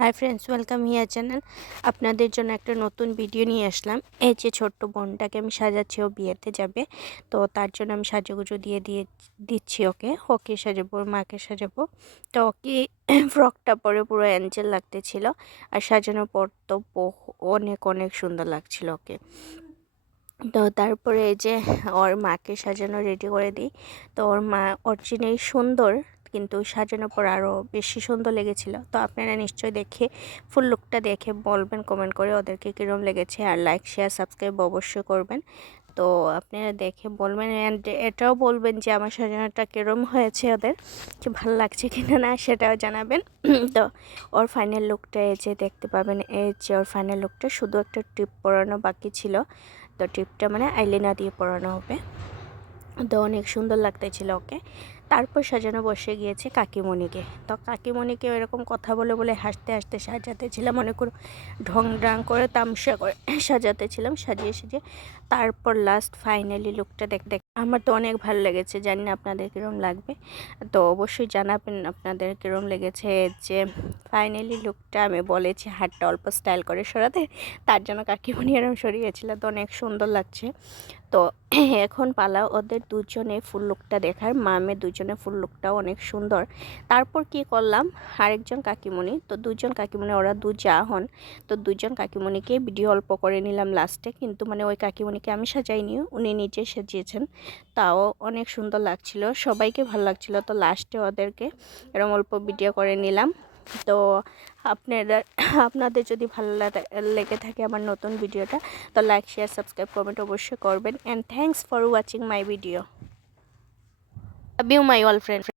Hi friends, welcome here channel. আপনাদের জন্য একটা নতুন ভিডিও নিয়ে আসলাম। এই যে ছোট্ট বোনটাকে আমি সাজাচ্ছি, ও বিয়েতে যাবে, তো তার জন্য আমি সাজুগুজু দিয়ে দিচ্ছি। ওকে সাজাবো, ওর মাকে সাজাবো। তো ওকে ফ্রকটা পরে পুরো অ্যাঞ্জেল লাগতেছিল, আর সাজানোর পর তো অনেক অনেক সুন্দর লাগছিল ওকে। তো তারপরে এই যে ওর মাকে সাজানো রেডি করে দিই। তো ওর মা অরিজিনালি সুন্দর, কিন্তু সাজানোর পর আরও বেশি সুন্দর লেগেছিল। তো আপনারা নিশ্চয়ই দেখে ফুল লুকটা দেখে বলবেন কমেন্ট করে ওদেরকে কীরকম লেগেছে, আর লাইক শেয়ার সাবস্ক্রাইব অবশ্যই করবেন। তো আপনারা দেখে বলবেন, অ্যান্ড এটাও বলবেন যে আমার সাজানোটা কীরকম হয়েছে, ওদের কি ভালো লাগছে কিনা না সেটাও জানাবেন। তো ওর ফাইনাল লুকটা এই যে দেখতে পাবেন, এই যে ওর ফাইনাল লুকটা, শুধু একটা টিপ পরানো বাকি ছিল। তো টিপটা মানে আইলাইনার দিয়ে পরানো হবে। তো অনেক সুন্দর লাগতেছিল ওকে। তারপর সাজানো বসে গিয়েছে কাকিমণিকে। তো কাকিমণিকে এরকম কথা বলে বলে হাসতে হাসতে সাজাতেছিলাম, অনেক ঢং ঢং করে তামসা করে সাজাতেছিলাম, সাজিয়ে তারপর লাস্ট ফাইনালি লুকটা দেখ আমার তো অনেক ভালো লেগেছে। জানি না আপনাদের কীরকম লাগবে, তো অবশ্যই জানাবেন আপনাদের কীরকম লেগেছে। যে ফাইনালি লুকটা আমি বলেছি হাতটা অল্প স্টাইল করে সরাতে, তার জন্য কাকিমণি এরকম সরিয়েছিল। তো অনেক সুন্দর লাগছে। তো এখন পালা ওদের দুজনে ফুল লুকটা দেখার, মামে দুজনে ফুল লুকটাও অনেক সুন্দর। তারপর কি করলাম, আরেকজন কাকিমণি, তো দুজন কাকিমণি, ওরা দু যা হন। তো দুজন কাকিমণিকে ভিডিও অল্প করে নিলাম লাস্টে, কিন্তু মানে ওই কাকিমণিকে আমি সাজাইনি, উনি নিজে সাজিয়েছেন। তাও অনেক সুন্দর লাগছিল, সবাইকে ভালো লাগছিল। তো লাস্টে ওদেরকে এরকম অল্প ভিডিও করে নিলাম। তো আপনাদের যদি ভালো লেগে থাকে আমার নতুন ভিডিওটা, তো লাইক শেয়ার সাবস্ক্রাইব কমেন্ট অবশ্যই করবেন। And thanks for watching my video. Love you my all friend.